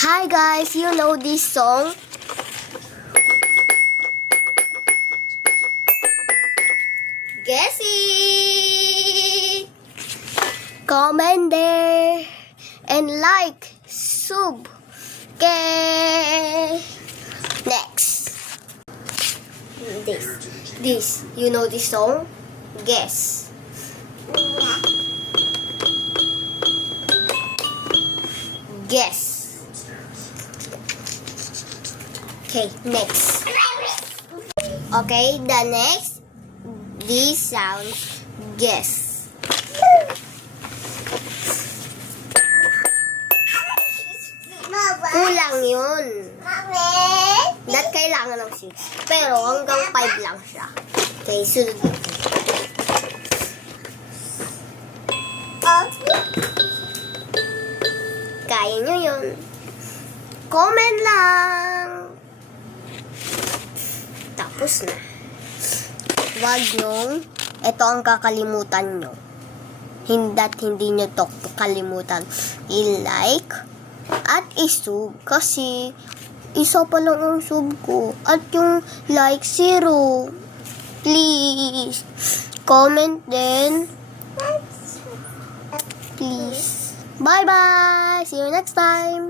Hi guys, you know this song? Guess it! Comment there and like, sub. Okay. Next. This. You know this song? Guess. Guess. Okay, next. Okay, the next. This sounds guess. Kulang yun. That kailangan ng 6. Pero hanggang 5 lang siya. Okay, sunod. Kaya nyo yun. Comment lang. Tapos na. Huwag nyong, ito ang kakalimutan nyo. Hindi nyo to kalimutan. I-like at i-sub. Kasi, isa pa lang ang sub ko. At yung like, 0. Please. Comment din. Please. Bye-bye. See you next time.